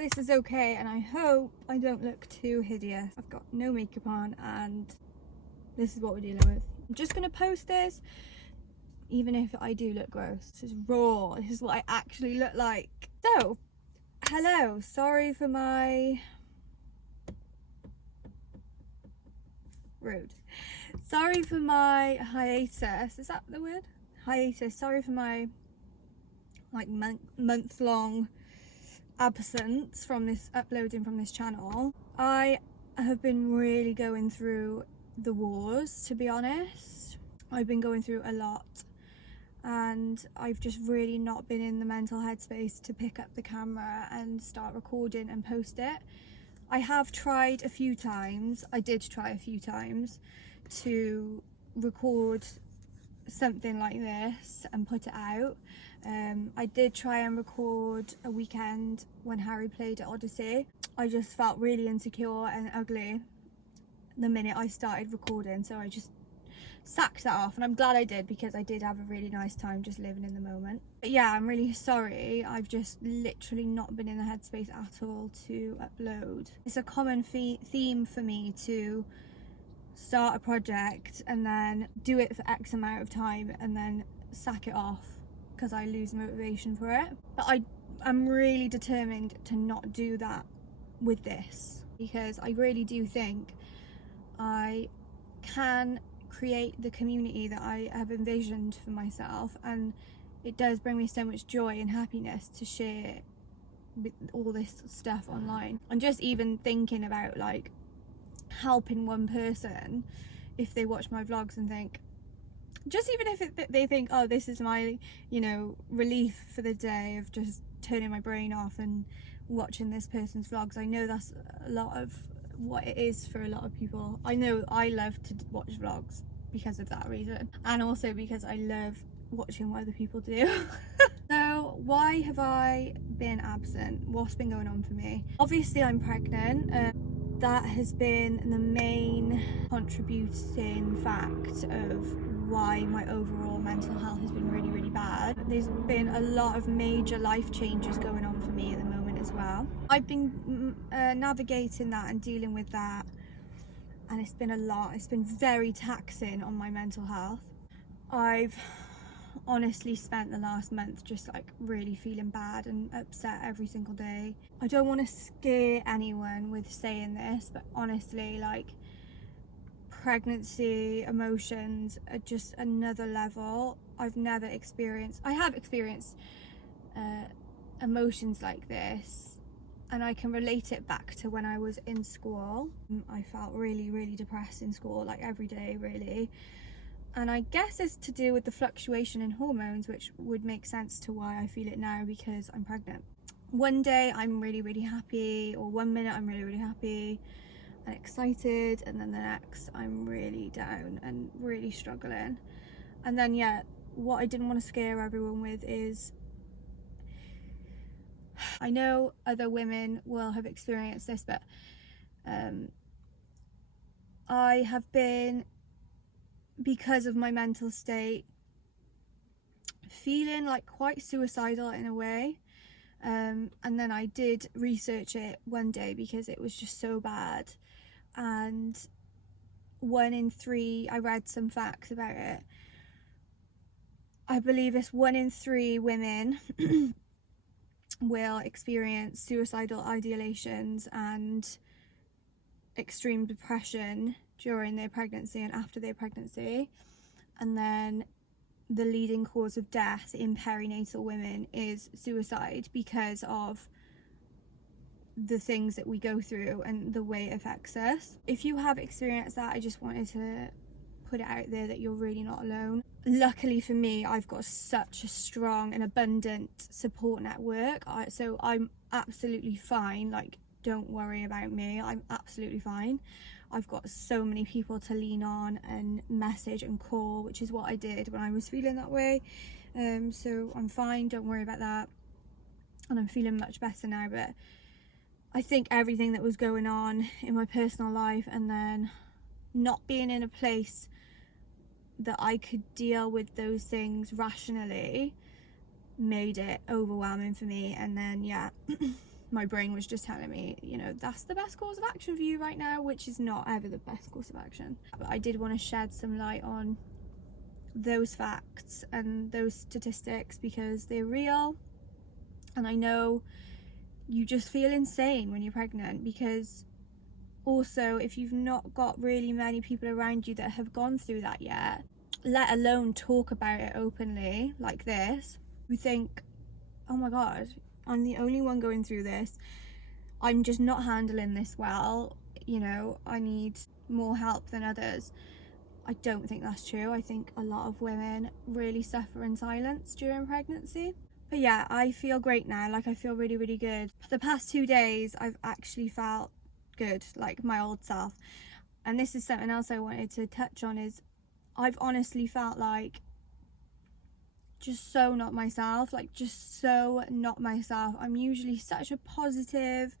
this is okay, and I hope I don't look too hideous. I've got no makeup on and this is what we're dealing with. I'm just gonna post this even if I do look gross. This is raw. This is what I actually look like. So, hello. Sorry for my... rude. Sorry for my hiatus. Is that the word? Hiatus. Sorry for my like month-long absence from this uploading from this channel. I have been really going through the wars, to be honest. I've been going through a lot and I've just really not been in the mental headspace to pick up the camera and start recording and post it. I have tried a few times, I did try a few times to record something like this and put it out. I did try and record a weekend when Harry played at Odyssey. I just felt really insecure and ugly the minute I started recording, so I just sacked that off, and I'm glad I did because I did have a really nice time just living in the moment. But yeah, I'm really sorry. I've just literally not been in the headspace at all to upload. It's a common theme for me to start a project and then do it for X amount of time and then sack it off because I lose motivation for it. But I'm really determined to not do that with this, because I really do think I can create the community that I have envisioned for myself, and it does bring me so much joy and happiness to share with all this stuff online. And just even thinking about like helping one person, if they watch my vlogs and think, just even if they think, oh, this is my, you know, relief for the day of just turning my brain off and watching this person's vlogs. I know that's a lot of what it is for a lot of people. I know I love to watch vlogs because of that reason, and also because I love watching what other people do. So why have I been absent? What's been going on for me? Obviously I'm pregnant. That has been the main contributing fact of why my overall mental health has been really bad. There's been a lot of major life changes going on for me at the moment as well. I've been navigating that and dealing with that, and it's been a lot. It's been very taxing on my mental health. I've honestly spent the last month just like really feeling bad and upset every single day. I don't want to scare anyone with saying this, but honestly, like, pregnancy emotions are just another level. I've never experienced, I have experienced emotions like this, and I can relate it back to when I was in school. I felt really depressed in school, like every day really. And I guess it's to do with the fluctuation in hormones, which would make sense to why I feel it now, because I'm pregnant. One day I'm really happy, or 1 minute I'm really happy and excited, and then the next I'm really down and really struggling. And then, yeah, what I didn't want to scare everyone with is, I know other women will have experienced this, but I have been, because of my mental state, feeling like quite suicidal in a way. And then I did research it one day because it was just so bad. And 1 in 3, I read some facts about it. I believe it's 1 in 3 women will experience suicidal ideations and extreme depression during their pregnancy and after their pregnancy. And then the leading cause of death in perinatal women is suicide, because of the things that we go through and the way it affects us. If you have experienced that, I just wanted to put it out there that you're really not alone. Luckily for me, I've got such a strong and abundant support network, so I'm absolutely fine. Like, don't worry about me, I'm absolutely fine. I've got so many people to lean on and message and call, which is what I did when I was feeling that way. So I'm fine, don't worry about that. And I'm feeling much better now. But I think everything that was going on in my personal life, and then not being in a place that I could deal with those things rationally, made it overwhelming for me. And then, yeah, my brain was just telling me, you know, that's the best course of action for you right now, which is not ever the best course of action. But I did want to shed some light on those facts and those statistics because they're real. And I know you just feel insane when you're pregnant, because also if you've not got really many people around you that have gone through that yet, let alone talk about it openly like this, you think, oh my god, I'm the only one going through this, I'm just not handling this well, you know, I need more help than others. I don't think that's true. I think a lot of women really suffer in silence during pregnancy. But yeah, I feel great now. Like, I feel really, really good. The past 2 days, I've actually felt good, like my old self. And this is something else I wanted to touch on, is I've honestly felt like just so not myself, like just so not myself. I'm usually such a positive,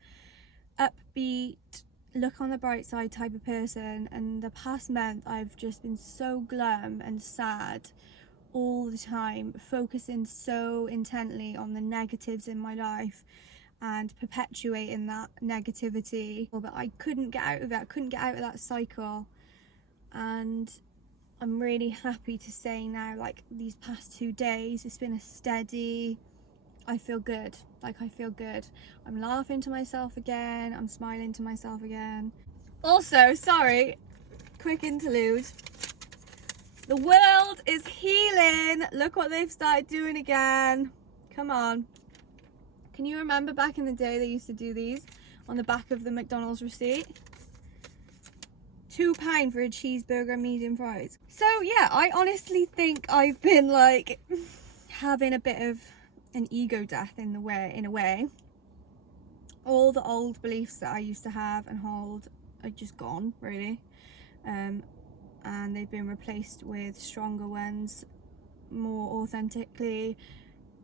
upbeat, look on the bright side type of person, and the past month I've just been so glum and sad all the time, focusing so intently on the negatives in my life and perpetuating that negativity. But I couldn't get out of it. I couldn't get out of that cycle. And I'm really happy to say now, like these past 2 days, it's been a steady, I feel good. Like, I feel good. I'm laughing to myself again. I'm smiling to myself again. Also, sorry, quick interlude. The world is healing. Look what they've started doing again. Come on. Can you remember back in the day they used to do these on the back of the McDonald's receipt? £2 for a cheeseburger and medium fries. So yeah, I honestly think I've been like having a bit of an ego death in a way. All the old beliefs that I used to have and hold are just gone, really. And they've been replaced with stronger ones, more authentically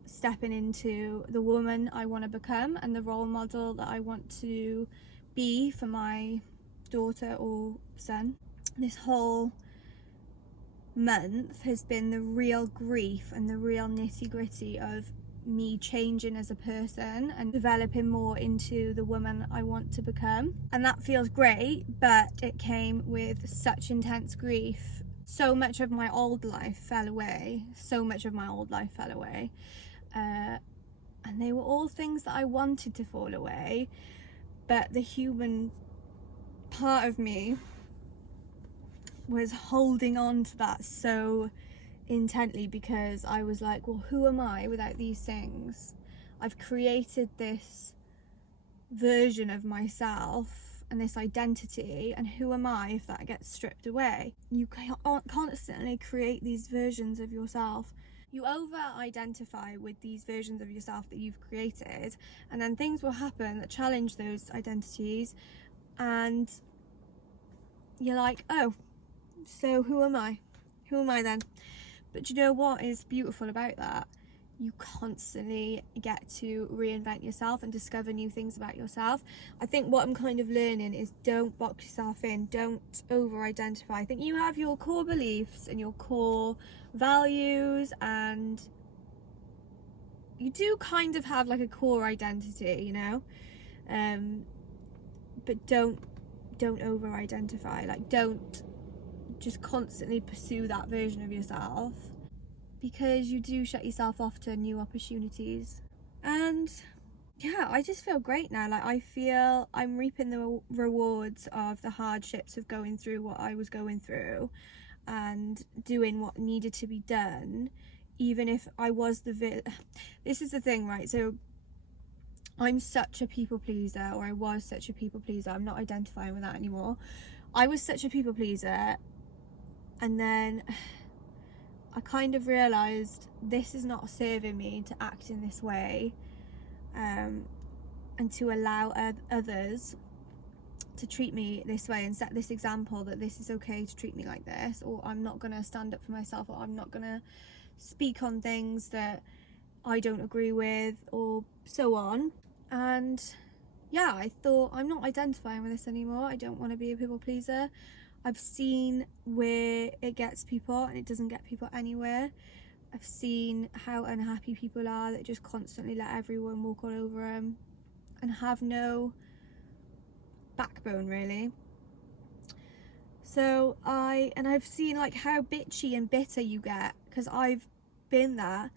stepping into the woman I want to become and the role model that I want to be for my daughter or son. This whole month has been the real grief and the real nitty-gritty of me changing as a person and developing more into the woman I want to become. And that feels great, but it came with such intense grief. So much of my old life fell away. And they were all things that I wanted to fall away, but the human part of me was holding on to that so intently, because I was like, well, who am I without these things? I've created this version of myself and this identity, and who am I if that gets stripped away? You can't constantly create these versions of yourself. You over-identify with these versions of yourself that you've created, and then things will happen that challenge those identities, and you're like, oh, so who am I? Who am I then? But you know what is beautiful about that? You constantly get to reinvent yourself and discover new things about yourself. I think what I'm kind of learning is, don't box yourself in, don't over-identify. I think you have your core beliefs and your core values, and you do kind of have like a core identity, you know? But don't over-identify. Like, don't just constantly pursue that version of yourself, because you do shut yourself off to new opportunities. And yeah, I just feel great now. Like, I feel I'm reaping the rewards of the hardships of going through what I was going through and doing what needed to be done, even if I was this is the thing, right? So I'm such a people pleaser, or I was such a people pleaser. I'm not identifying with that anymore. I was such a people pleaser, and then I kind of realised this is not serving me to act in this way, and to allow others to treat me this way and set this example that this is okay to treat me like this, or I'm not going to stand up for myself, or I'm not going to speak on things that I don't agree with, or so on. And yeah, I thought, I'm not identifying with this anymore. I don't want to be a people pleaser. I've seen where it gets people and it doesn't get people anywhere. I've seen how unhappy people are that just constantly let everyone walk all over them. and have no backbone, really. So I've seen like how bitchy and bitter you get, because I've been there,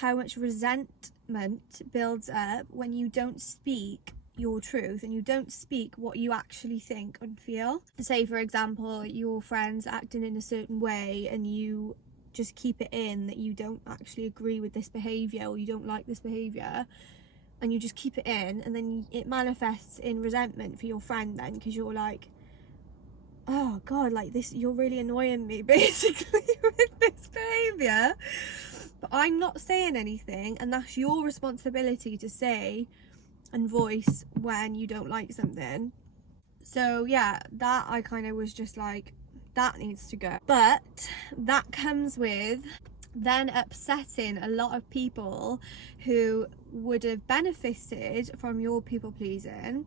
how much resentment builds up when you don't speak your truth and you don't speak what you actually think and feel. Say, for example, your friend's acting in a certain way and you just keep it in that you don't actually agree with this behaviour or you don't like this behaviour, and you just keep it in, and then it manifests in resentment for your friend then, because you're like, oh god, like this, you're really annoying me basically with this behaviour. But I'm not saying anything, and that's your responsibility to say and voice when you don't like something. So yeah, that I kind of was just like, that needs to go. But that comes with then upsetting a lot of people who would have benefited from your people pleasing.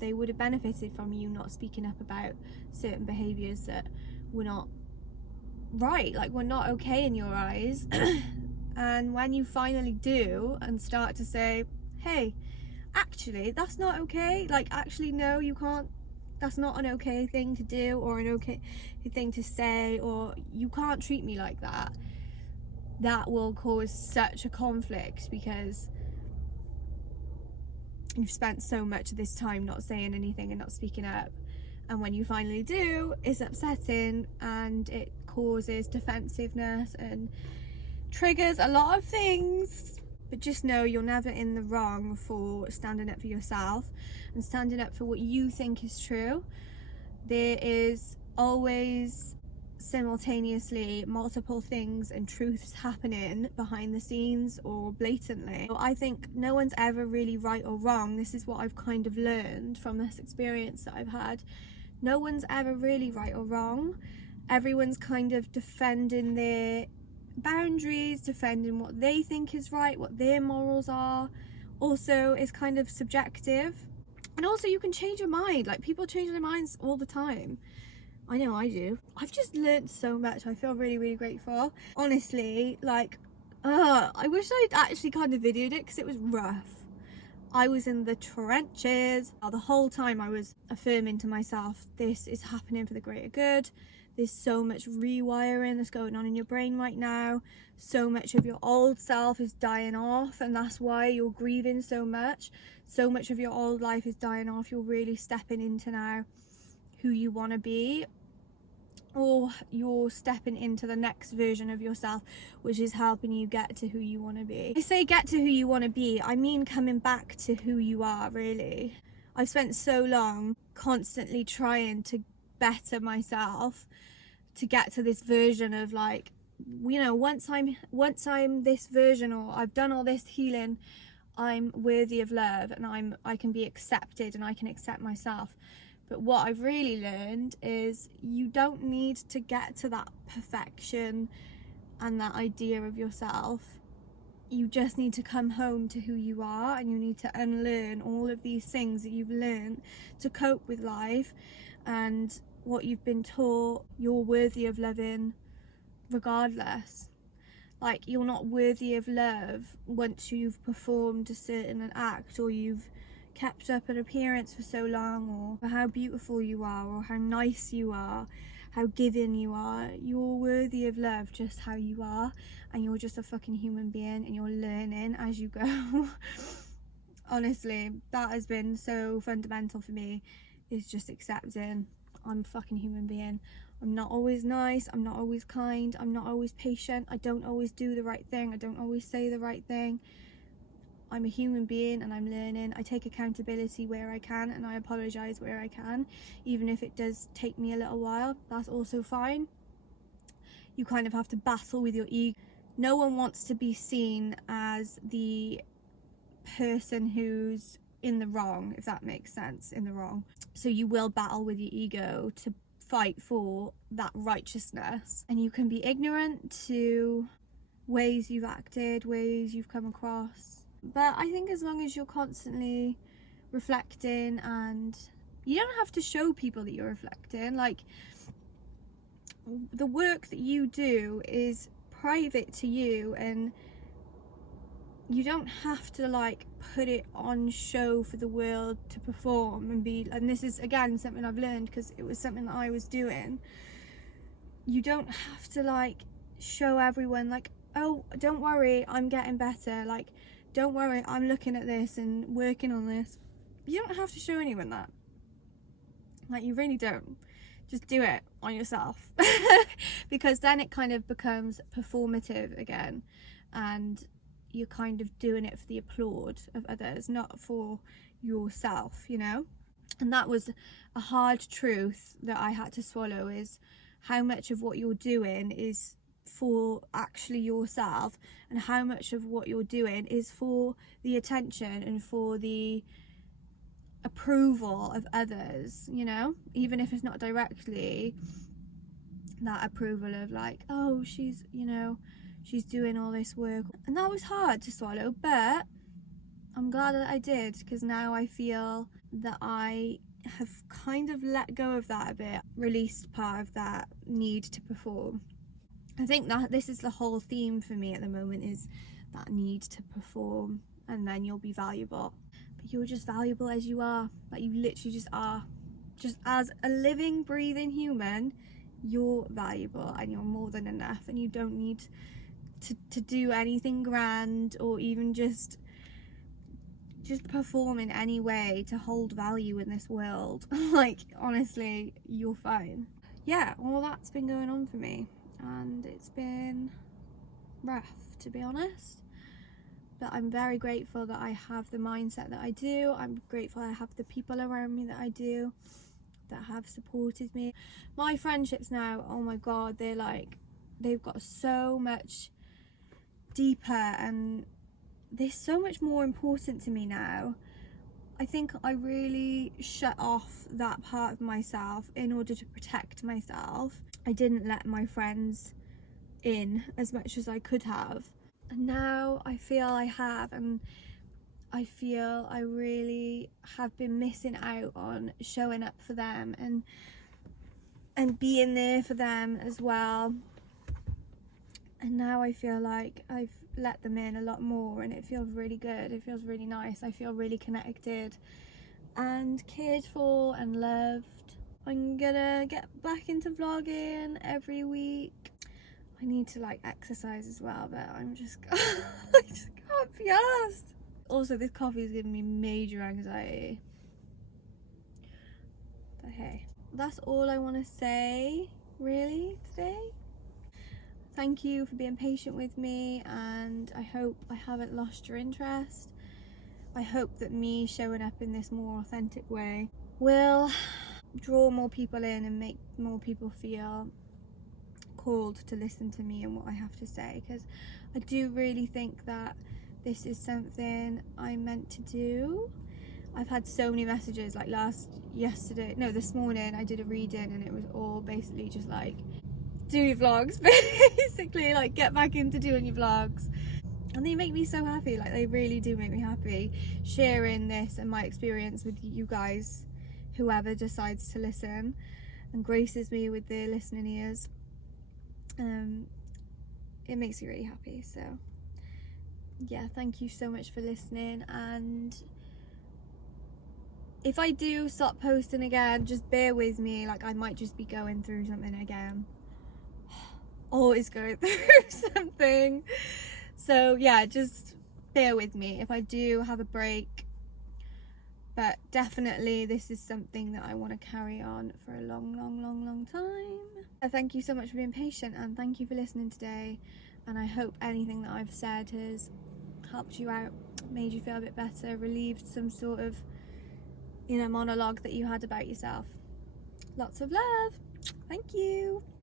They would have benefited from you not speaking up about certain behaviours that were not right, like were not okay in your eyes. And when you finally do and start to say, hey, actually that's not okay, like actually no, you can't, that's not an okay thing to do or an okay thing to say, or you can't treat me like that, that will cause such a conflict, because you've spent so much of this time not saying anything and not speaking up, and when you finally do, it's upsetting and it causes defensiveness and triggers a lot of things. But just know you're never in the wrong for standing up for yourself and standing up for what you think is true. There is always simultaneously multiple things and truths happening behind the scenes or blatantly. I think no one's ever really right or wrong. This is what I've kind of learned from this experience that I've had. No one's ever really right or wrong. Everyone's kind of defending their boundaries, defending what they think is right, what their morals are. Also, it's kind of subjective. And also, you can change your mind. Like, people change their minds all the time. I know I do. I've just learned so much. I feel really, really grateful. Honestly, like, I wish I'd actually kind of videoed it, because it was rough. I was in the trenches. The whole time I was affirming to myself, this is happening for the greater good. There's so much rewiring that's going on in your brain right now. So much of your old self is dying off, and that's why you're grieving so much. So much of your old life is dying off. You're really stepping into now who you want to be, or you're stepping into the next version of yourself, which is helping you get to who you want to be. I say get to who you want to be, I mean coming back to who you are, really. I've spent so long constantly trying to better myself to get to this version of, like, you know, once I'm this version, or I've done all this healing, I'm worthy of love, and I can be accepted and I can accept myself. But what I've really learned is you don't need to get to that perfection and that idea of yourself. You just need to come home to who you are, and you need to unlearn all of these things that you've learned to cope with life and what you've been taught you're worthy of loving regardless. Like, you're not worthy of love once you've performed a certain act, or you've kept up an appearance for so long, or how beautiful you are, or how nice you are, how giving you are. You're worthy of love just how you are, and you're just a fucking human being, and you're learning as you go. Honestly, that has been so fundamental for me, is just accepting I'm a fucking human being. I'm not always nice, I'm not always kind, I'm not always patient, I don't always do the right thing, I don't always say the right thing. I'm a human being and I'm learning. I take accountability where I can, and I apologise where I can, even if it does take me a little while. That's also fine. You kind of have to battle with your ego. No one wants to be seen as the person who's in the wrong, if that makes sense, in the wrong. So you will battle with your ego to fight for that righteousness, and you can be ignorant to ways you've acted, ways you've come across. But I think as long as you're constantly reflecting, and you don't have to show people that you're reflecting, like, the work that you do is private to you, and you don't have to like put it on show for the world to perform and be, and this is again something I've learned because it was something that I was doing. You don't have to like show everyone like, oh, don't worry, I'm getting better, like, don't worry, I'm looking at this and working on this. You don't have to show anyone that. Like, you really don't. Just do it on yourself. Because then it kind of becomes performative again, and you're kind of doing it for the applaud of others, not for yourself, you know? And that was a hard truth that I had to swallow, is how much of what you're doing is for actually yourself, and how much of what you're doing is for the attention and for the approval of others, you know? Even if it's not directly that approval of like, oh, she's, you know, she's doing all this work. And that was hard to swallow, but I'm glad that I did, because now I feel that I have kind of let go of that a bit, released part of that need to perform. I think that this is the whole theme for me at the moment, is that need to perform, and then you'll be valuable. But you're just valuable as you are. Like, you literally just are. Just as a living, breathing human, you're valuable and you're more than enough, and you don't need to do anything grand or even just perform in any way to hold value in this world. Like, honestly, you're fine. Yeah, all that's been going on for me, and it's been rough, to be honest. But I'm very grateful that I have the mindset that I do. I'm grateful I have the people around me that I do, that have supported me. My friendships now, oh my god, they've got so much deeper, and they're so much more important to me now. I think I really shut off that part of myself in order to protect myself. I didn't let my friends in as much as I could have. And now I feel I have, and I feel I really have been missing out on showing up for them and being there for them as well. And now I feel like I've let them in a lot more, and it feels really good. It feels really nice. I feel really connected and cared for and loved. I'm gonna get back into vlogging every week. I need to like exercise as well, but I just can't be arsed. Also, this coffee is giving me major anxiety. But hey, that's all I want to say really today. Thank you for being patient with me, and I hope I haven't lost your interest. I hope that me showing up in this more authentic way will draw more people in and make more people feel called to listen to me and what I have to say, because I do really think that this is something I'm meant to do. I've had so many messages, like this morning I did a reading, and it was all basically just like, do your vlogs, basically, like, get back into doing your vlogs. And they make me so happy, like, they really do make me happy, sharing this and my experience with you guys, whoever decides to listen and graces me with their listening ears. It makes me really happy. So yeah, thank you so much for listening, and if I do stop posting again, just bear with me. Like, I might just be going through something again. Always going through something. So yeah, just bear with me if I do have a break. But definitely this is something that I want to carry on for a long time. Thank you so much for being patient, and thank you for listening today. And I hope anything that I've said has helped you out, made you feel a bit better, relieved some sort of, you know, monologue that you had about yourself. Lots of love. Thank you.